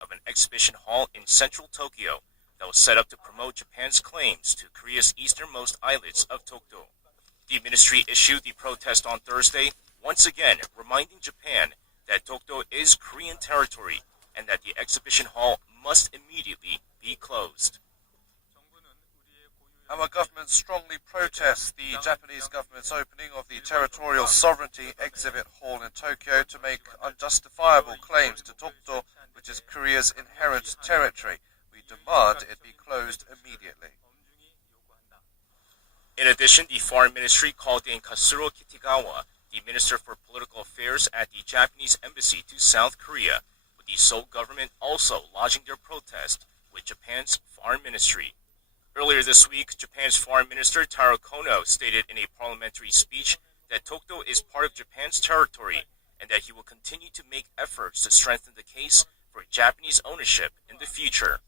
of an exhibition hall in central Tokyo that was set up to promote Japan's claims to Korea's easternmost islets of Dokdo. The ministry issued the protest on Thursday, once again reminding Japan that Dokdo is Korean territory and that the exhibition hall must immediately be closed. Our government strongly protests the Japanese government's opening of the Territorial Sovereignty Exhibit Hall in Tokyo to make unjustifiable claims to Dokdo, which is Korea's inherent territory. We demand it be closed immediately. In addition, the Foreign Ministry called in Katsuro Kitagawa, the Minister for Political Affairs at the Japanese Embassy to South Korea, with the Seoul government also lodging their protest with Japan's Foreign Ministry. Earlier this week, Japan's Foreign Minister Taro Kono stated in a parliamentary speech that Dokdo is part of Japan's territory and that he will continue to make efforts to strengthen the case for Japanese ownership in the future.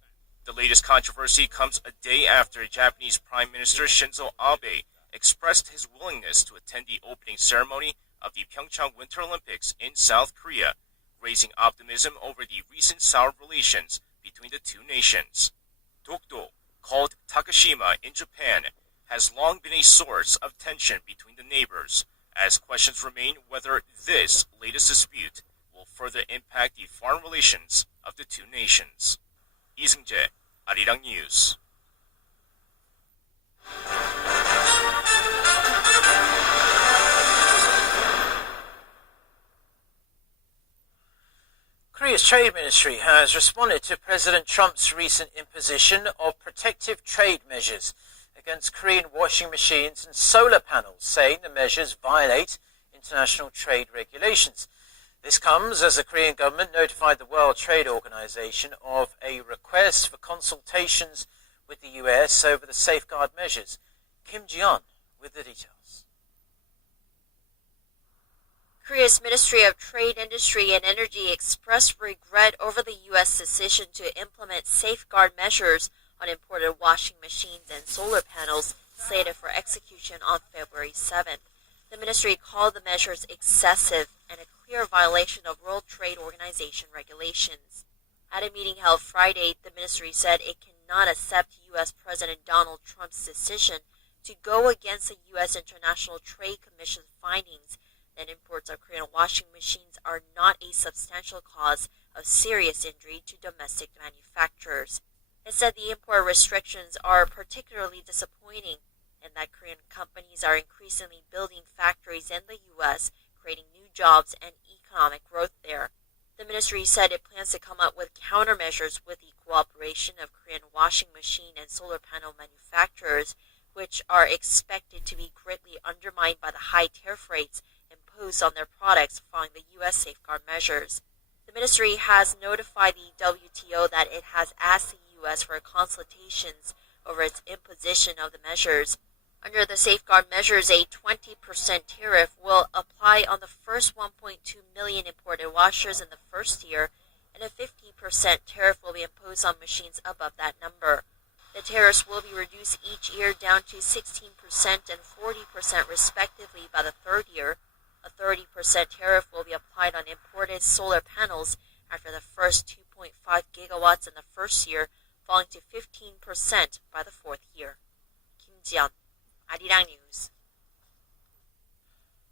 The latest controversy comes a day after Japanese Prime Minister Shinzo Abe expressed his willingness to attend the opening ceremony of the Pyeongchang Winter Olympics in South Korea, raising optimism over the recent sour relations between the two nations. Dokdo, called Takashima in Japan, has long been a source of tension between the neighbors, as questions remain whether this latest dispute will further impact the foreign relations of the two nations. 이승재, 아리랑 뉴스. Korea's Trade Ministry has responded to President Trump's recent imposition of protective trade measures against Korean washing machines and solar panels, saying the measures violate international trade regulations. This comes as the Korean government notified the World Trade Organization of a request for consultations with the US over the safeguard measures. Kim Ji-yeon with the details. Korea's Ministry of Trade, Industry and Energy expressed regret over the U.S. decision to implement safeguard measures on imported washing machines and solar panels slated for execution on February 7th. The ministry called the measures excessive and a clear violation of World Trade Organization regulations. At a meeting held Friday, the ministry said it cannot accept U.S. President Donald Trump's decision to go against the U.S. International Trade Commission's findings that imports of Korean washing machines are not a substantial cause of serious injury to domestic manufacturers. It said the import restrictions are particularly disappointing and that Korean companies are increasingly building factories in the U.S., creating new jobs and economic growth there. The ministry said it plans to come up with countermeasures with the cooperation of Korean washing machine and solar panel manufacturers, which are expected to be greatly undermined by the high tariff rates imposed on their products following the U.S. safeguard measures. The ministry has notified the WTO that it has asked the U.S. for consultations over its imposition of the measures. Under the safeguard measures, a 20% tariff will apply on the first 1.2 million imported washers in the first year, and a 50% tariff will be imposed on machines above that number. The tariffs will be reduced each year down to 16% and 40% respectively by the third year. A 30% tariff will be applied on imported solar panels after the first 2.5 gigawatts in the first year, falling to 15% by the fourth year. Kim Ji-yeon, 아리랑 News.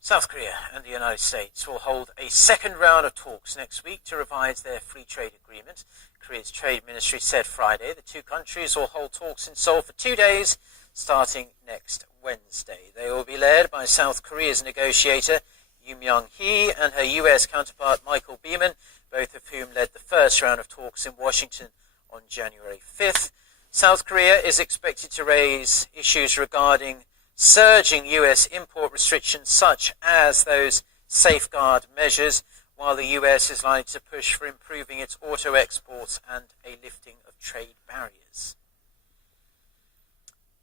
South Korea and the United States will hold a second round of talks next week to revise their free trade agreement. Korea's Trade Ministry said Friday the two countries will hold talks in Seoul for 2 days, starting next Wednesday. They will be led by South Korea's negotiator Yoon Myung-hee and her US counterpart Michael Beeman, both of whom led the first round of talks in Washington on January 5th. South Korea is expected to raise issues regarding surging US import restrictions such as those safeguard measures, while the US is likely to push for improving its auto exports and a lifting of trade barriers.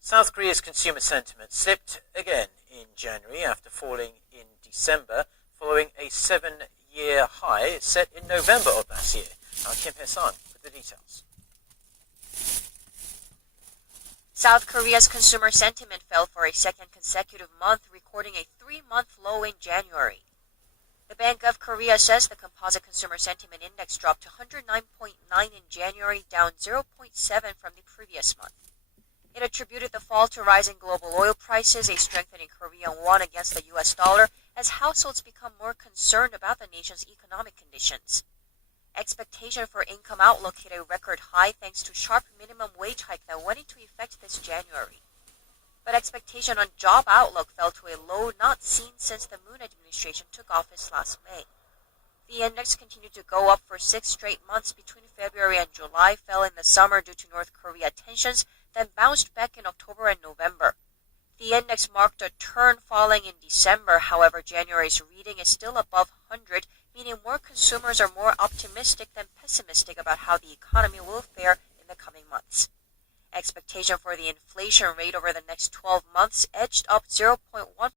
South Korea's consumer sentiment slipped again in January after falling in December, following a 7-year high set in November of last year. Kim Hye-sun with the details. South Korea's consumer sentiment fell for a second consecutive month, recording a 3-month low in January. The Bank of Korea says the composite consumer sentiment index dropped to 109.9 in January, down 0.7 from the previous month. It attributed the fall to rising global oil prices, a strengthening Korean won against the US dollar, as households become more concerned about the nation's economic conditions. Expectation for income outlook hit a record high thanks to sharp minimum wage hike that went into effect this January. But expectation on job outlook fell to a low not seen since the Moon administration took office last May. The index continued to go up for 6 straight months between February and July, fell in the summer due to North Korea tensions, then bounced back in October and November. The index marked a turn, falling in December. However, January's reading is still above 100, meaning more consumers are more optimistic than pessimistic about how the economy will fare in the coming months. Expectation for the inflation rate over the next 12 months edged up 0.1